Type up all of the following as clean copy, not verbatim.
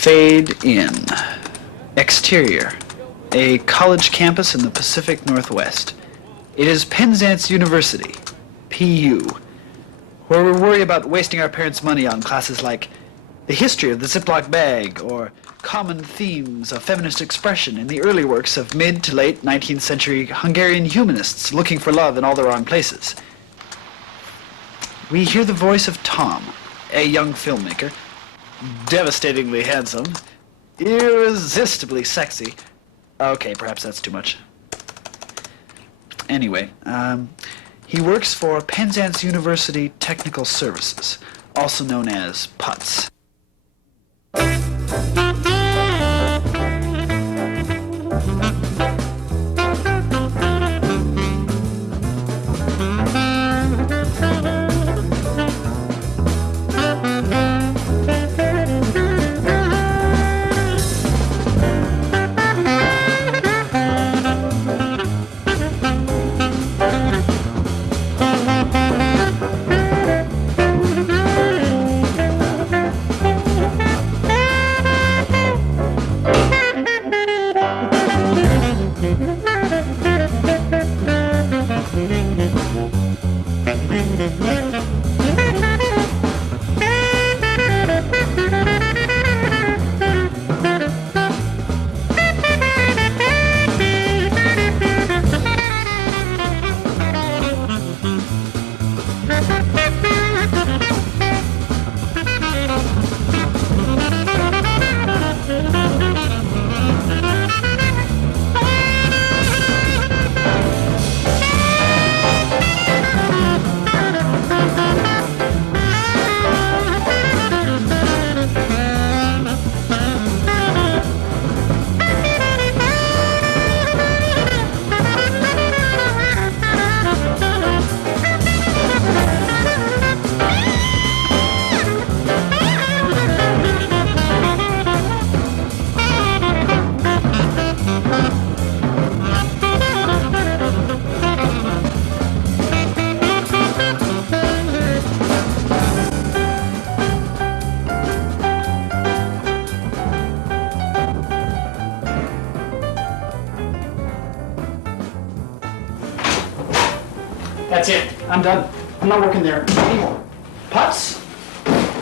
Fade in. Exterior. A college campus in the Pacific Northwest. It is Penzance University, PU, where we worry about wasting our parents' money on classes like the history of the Ziploc bag or common themes of feminist expression in the early works of mid to late 19th century Hungarian humanists looking for love in all the wrong places. We hear the voice of Tom, a young filmmaker, devastatingly handsome, irresistibly sexy. Okay, perhaps that's too much. Anyway, he works for Penzance University Technical Services, also known as PUTS. That's it. I'm done. I'm not working there anymore. Pups?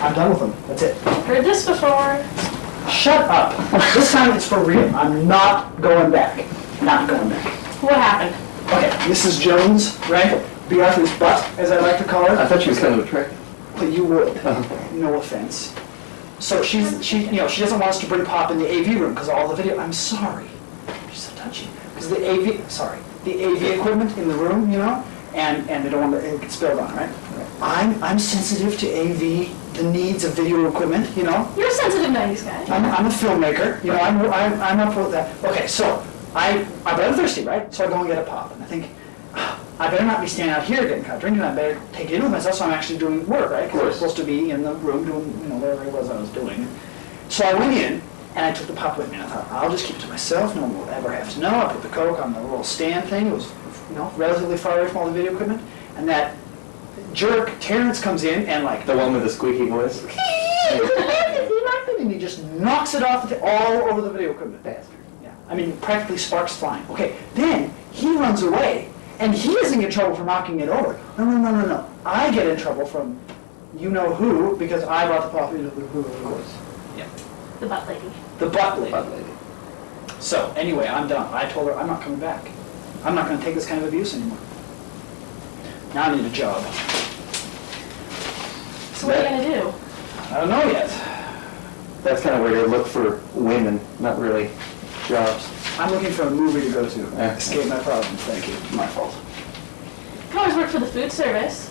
I'm done with them. That's it. Heard this before. Shut up. This time it's for real. I'm not going back. Not going back. What happened? Okay, Mrs. Jones, right? B. Arthur's butt, as I like to call her. I thought she was kind of attractive. But you would. No offense. So she doesn't want us to bring Pop in the AV room because all the video. I'm sorry. She's so touchy. Because the AV equipment in the room, and they don't want it get spilled on, right? I'm sensitive to AV, the needs of video equipment, You're a sensitive 90s guy. I'm a filmmaker, I'm up with that. Okay, so I'm thirsty, right? So I go and get a Pop, and I think, I better not be standing out here getting caught drinking. I better take it in with myself so I'm actually doing work, right? Because I was supposed to be in the room doing, whatever it was I was doing. So I went in, and I took the Pop with me, and I thought, I'll just keep it to myself. No one will ever have to know. I put the Coke on the little stand thing. It was, relatively far away from all the video equipment. And that jerk, Terrence, comes in and like... The one with the squeaky voice? And he just knocks it off all over the video equipment. Bastard. Yeah. I mean, practically sparks flying. Okay, then he runs away, and he doesn't get in trouble for knocking it over. No. I get in trouble from you-know-who because I brought the Pop into the who, of course. Yeah. The butt lady. The butt lady. So, anyway, I'm done. I told her I'm not coming back. I'm not going to take this kind of abuse anymore. Now I need a job. So what are you going to do? I don't know yet. That's kind of where you look for women, not really jobs. I'm looking for a movie to go to. Escape my problems. Thank you. My fault. You can always work for the food service.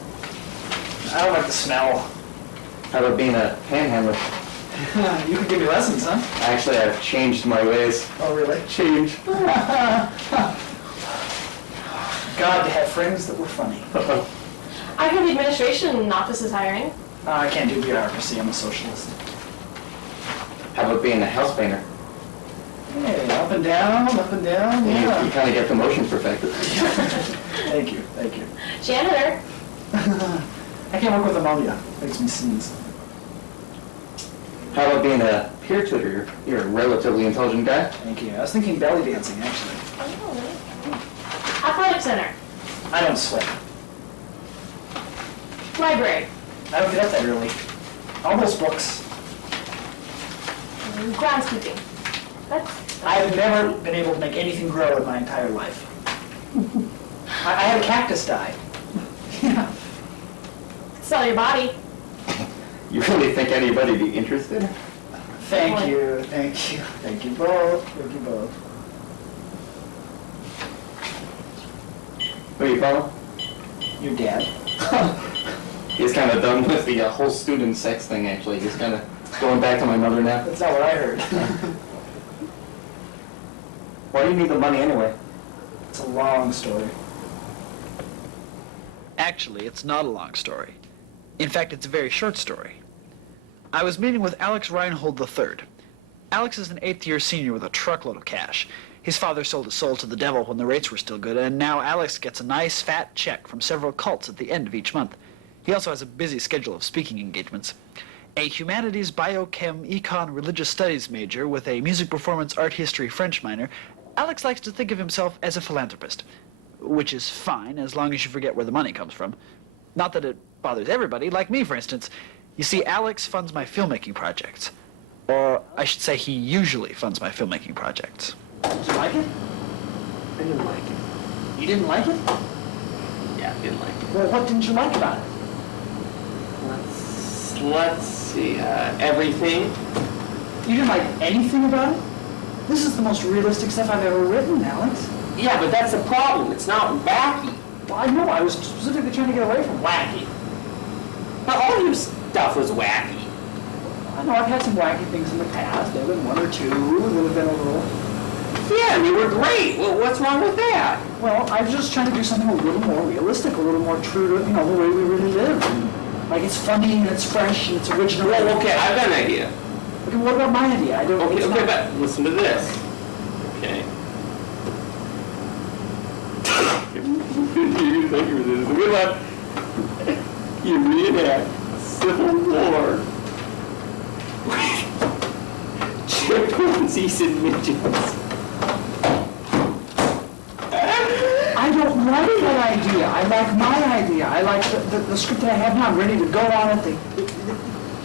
I don't like the smell. How about being a panhandler? You could give me lessons, huh? Actually, I've changed my ways. Oh, really? Change. God, to have friends that were funny. I heard the administration office is hiring. I can't do bureaucracy. I'm a socialist. How about being a house painter? Hey, up and down, yeah. You kind of get promotion perfected. Thank you. Janitor. I can't work with ammonia. Makes me sneeze. How about being a peer tutor? You're a relatively intelligent guy. Thank you. I was thinking belly dancing, actually. Athletic center. I don't swim. Library. I don't get up that early. All those books. Groundskeeping. That's I've never been able to make anything grow in my entire life. I had a cactus die. Yeah. sell your body. You really think anybody'd be interested? Thank you, thank you, thank you both, thank you both. Who are you calling? Your dad. He's kind of done with the whole student sex thing, actually. He's kind of going back to my mother now. That's not what I heard. Why do you need the money anyway? It's a long story. Actually, it's not a long story. In fact, it's a very short story. I was meeting with Alex Reinhold III. Alex is an 8th-year senior with a truckload of cash. His father sold his soul to the devil when the rates were still good, and now Alex gets a nice fat check from several cults at the end of each month. He also has a busy schedule of speaking engagements. A humanities, biochem, econ, religious studies major with a music performance, art history, French minor, Alex likes to think of himself as a philanthropist, which is fine as long as you forget where the money comes from. Not that it bothers everybody, like me, for instance. You see, Alex funds my filmmaking projects. Or I should say he usually funds my filmmaking projects. Did you like it? I didn't like it. You didn't like it? Yeah, I didn't like it. Well, what didn't you like about it? Let's see, everything. You didn't like anything about it? This is the most realistic stuff I've ever written, Alex. Yeah, but that's the problem. It's not wacky. Well, I know, I was specifically trying to get away from wacky. But all your stuff was wacky. I know I've had some wacky things in the past. There have been one or two. It would have been a little... Yeah, and you were great. Well, what's wrong with that? Well, I was just trying to do something a little more realistic, a little more true to, the way we really live. And, like, it's funny, and it's fresh, and it's original. Well, okay, I've got an idea. Okay, what about my idea? I don't... Okay, it's okay, not- but listen to this. Okay. You think you were this. Good luck. You reenact Civil War. Chimpanzees and midgets. I don't like that idea. I like my idea. I like the script that I have now. I'm ready to go on it. The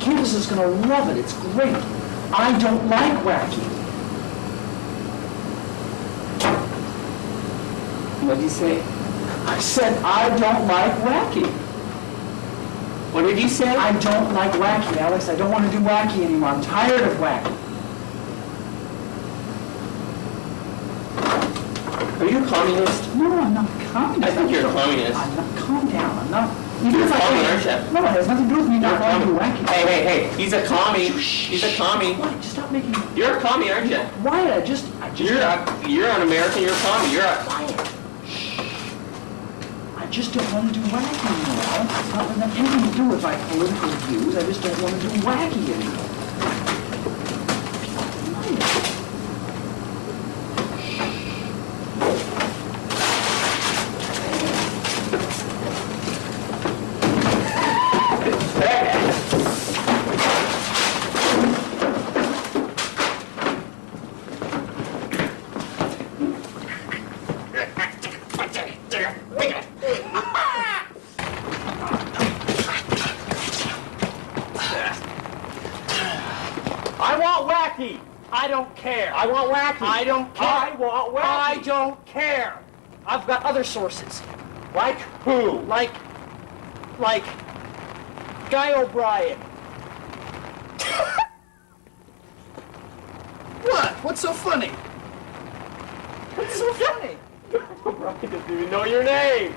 campus is going to love it. It's great. I don't like wacky. What did you say? I said I don't like wacky. What did you say? I don't like wacky, Alex. I don't want to do wacky anymore. I'm tired of wacky. Are you a communist? No, I'm not a communist. I think you're a communist. I'm not. Calm down. I'm not. You're a if I- communist, aren't you? No, it has nothing to do with me You're a not wanting to do wacky. Hey, hey, hey, he's a commie. He's a commie. Why? Just stop making... You're a commie, aren't you? Why? I just... You're an American, you're a commie. You're a... Quiet. I just don't want to do wacky anymore. Alex. It's not got anything to do with my political views. I just don't want to do wacky anymore. I want wacky. I don't care. I want wacky. I don't care. I want wacky. I don't care. I've got other sources. Like who? Like Guy O'Brien. What? What's so funny? What's so funny? O'Brien doesn't even know your name.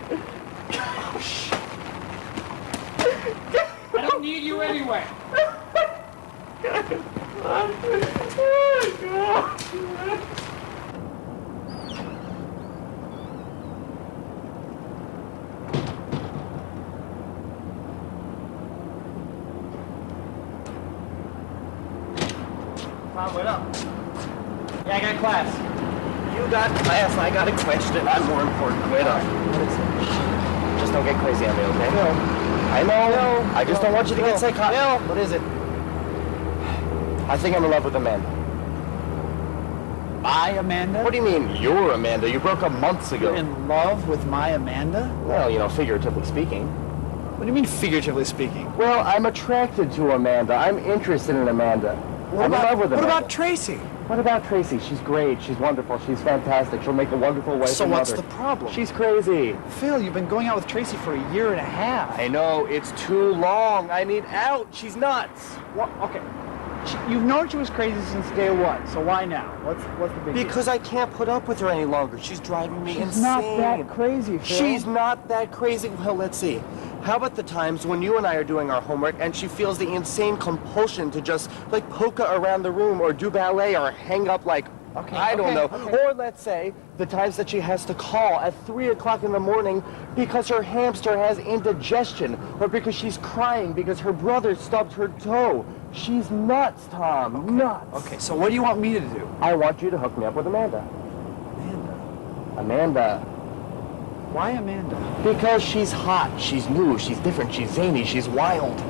I don't need you anyway. Mom, what up? Yeah, I got class. You got class, I got a question. I'm more important. Wait up. What is it? Just don't get crazy on me, okay? No. I know. No. I just don't want you to get psychotic. No. What is it? I think I'm in love with Amanda. My Amanda? What do you mean, you're Amanda? You broke up months ago. You're in love with my Amanda? Well, you know, figuratively speaking. What do you mean, figuratively speaking? Well, I'm attracted to Amanda. I'm interested in Amanda. I'm in love with Amanda. What about Tracy? What about Tracy? She's great. She's wonderful. She's fantastic. She'll make a wonderful wife So and what's mother. the problem? She's crazy. Phil, you've been going out with Tracy for a year and a half. I know. It's too long. I need out. She's nuts. What? Okay. You've known she was crazy since day one, so why now? What's the big deal? Because I can't put up with her any longer. She's driving me insane. She's not that crazy, Phil. She's not that crazy. Well, let's see. How about the times when you and I are doing our homework and she feels the insane compulsion to just, like, polka around the room or do ballet or hang up like, I don't know. Okay. Or let's say the times that she has to call at 3 o'clock in the morning because her hamster has indigestion or because she's crying because her brother stubbed her toe. She's nuts, Tom. Nuts. Okay, so what do you want me to do? I want you to hook me up with Amanda. Amanda. Why Amanda? Because she's hot, she's new, she's different, she's zany, she's wild.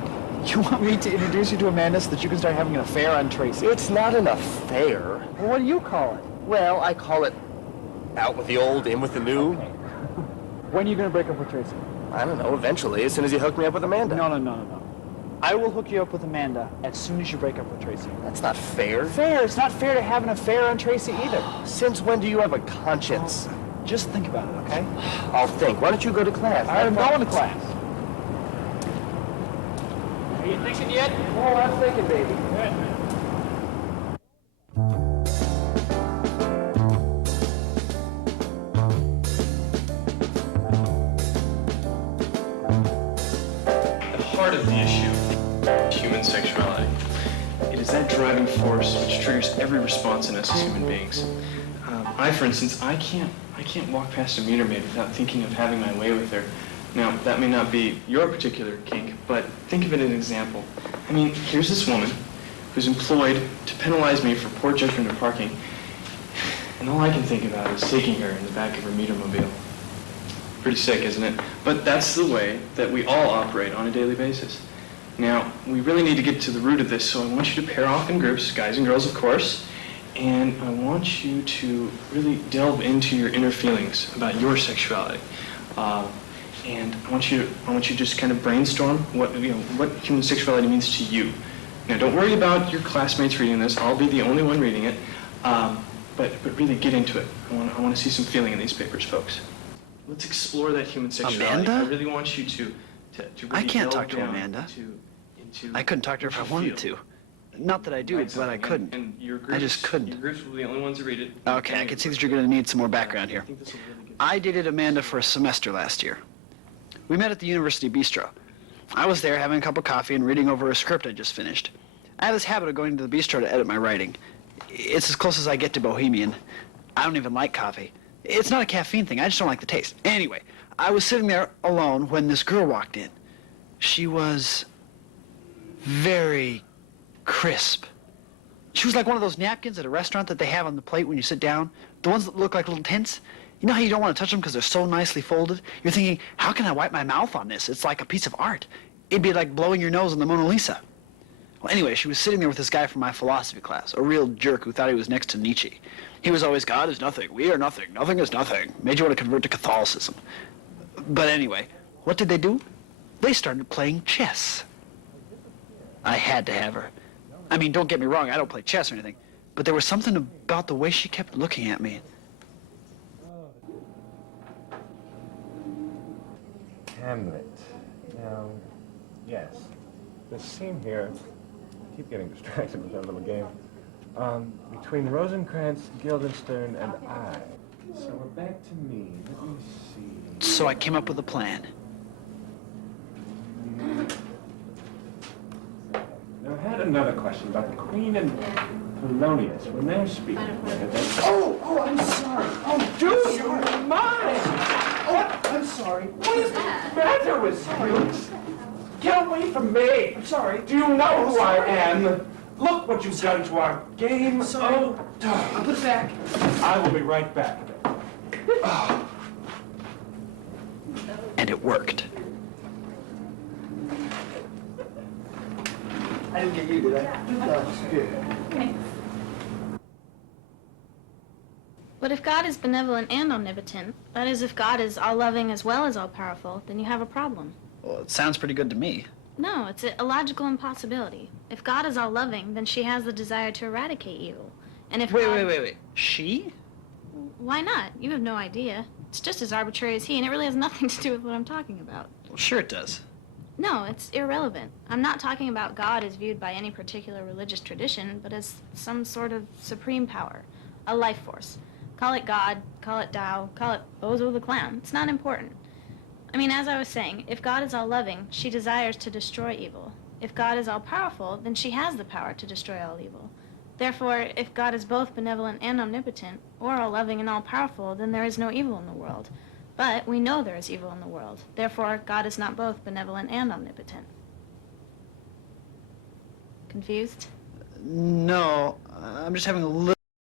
You want me to introduce you to Amanda so that you can start having an affair on Tracy? It's not an affair. Well, what do you call it? Well, I call it out with the old, in with the new. When are you going to break up with Tracy? I don't know, eventually, as soon as you hook me up with Amanda. No. I will hook you up with Amanda as soon as you break up with Tracy. That's not fair. Fair? It's not fair to have an affair on Tracy either. Since when do you have a conscience? Just think about it, okay? I'll think. Why don't you go to class? I'm going to class. Are you thinking yet? Oh, I'm thinking, baby. Good. The heart of the issue, human sexuality. It is that driving force which triggers every response in us as human beings. For instance, I can't walk past a meter maid without thinking of having my way with her. Now, that may not be your particular kink, but think of it as an example. I mean, here's this woman who's employed to penalize me for poor judgment of parking, and all I can think about is taking her in the back of her meter mobile. Pretty sick, isn't it? But that's the way that we all operate on a daily basis. Now, we really need to get to the root of this, so I want you to pair off in groups, guys and girls, of course, and I want you to really delve into your inner feelings about your sexuality. And I want you to just kind of brainstorm what human sexuality means to you. Now, don't worry about your classmates reading this. I'll be the only one reading it. But really get into it. I want to see some feeling in these papers, folks. Let's explore that human sexuality. Amanda? I really want you to really I can't delve talk to down Amanda. into I couldn't talk to her if I wanted to. Not that I do, but I couldn't. And your I just couldn't. Your groups will be the only ones that read it. Okay, I can see that you're going to need some more background here. I think this will really get I dated Amanda for a semester last year. We met at the university bistro. I was there having a cup of coffee and reading over a script I just finished. I have this habit of going to the bistro to edit my writing. It's as close as I get to bohemian. I don't even like coffee. It's not a caffeine thing, I just don't like the taste. Anyway, I was sitting there alone when this girl walked in. She was very crisp. She was like one of those napkins at a restaurant that they have on the plate when you sit down. The ones that look like little tents. You know how you don't want to touch them because they're so nicely folded? You're thinking, how can I wipe my mouth on this? It's like a piece of art. It'd be like blowing your nose on the Mona Lisa. Well, anyway, she was sitting there with this guy from my philosophy class, a real jerk who thought he was next to Nietzsche. He was always, God is nothing, we are nothing, nothing is nothing. Made you want to convert to Catholicism. But anyway, what did they do? They started playing chess. I had to have her. I mean, don't get me wrong, I don't play chess or anything, but there was something about the way she kept looking at me. Hamlet. Now, yes, the scene here, I keep getting distracted with that little game, between Rosencrantz, Guildenstern, and I. So we're back to me. Let me see. So I came up with a plan. Now, I had another question about the Queen and Polonius when they're speaking. Oh, I'm sorry. Oh, dude, you're mine. Oh, I'm sorry. What is the matter with you? Get away from me! I'm sorry. Do you know who I am? Look what you've done to our game. Sorry. Oh, I'll put it back. I will be right back. And it worked. I didn't get you, did I? No, good. But if God is benevolent and omnipotent, that is, if God is all-loving as well as all-powerful, then you have a problem. Well, it sounds pretty good to me. No, it's a logical impossibility. If God is all-loving, then she has the desire to eradicate evil. And if God... Wait. She? Why not? You have no idea. It's just as arbitrary as he, and it really has nothing to do with what I'm talking about. Well, sure it does. No, it's irrelevant. I'm not talking about God as viewed by any particular religious tradition, but as some sort of supreme power, a life force. Call it God, call it Tao, call it Bozo the Clown. It's not important. I mean, as I was saying, if God is all-loving, she desires to destroy evil. If God is all-powerful, then she has the power to destroy all evil. Therefore, if God is both benevolent and omnipotent, or all-loving and all-powerful, then there is no evil in the world. But we know there is evil in the world. Therefore, God is not both benevolent and omnipotent. Confused? No, I'm just having a little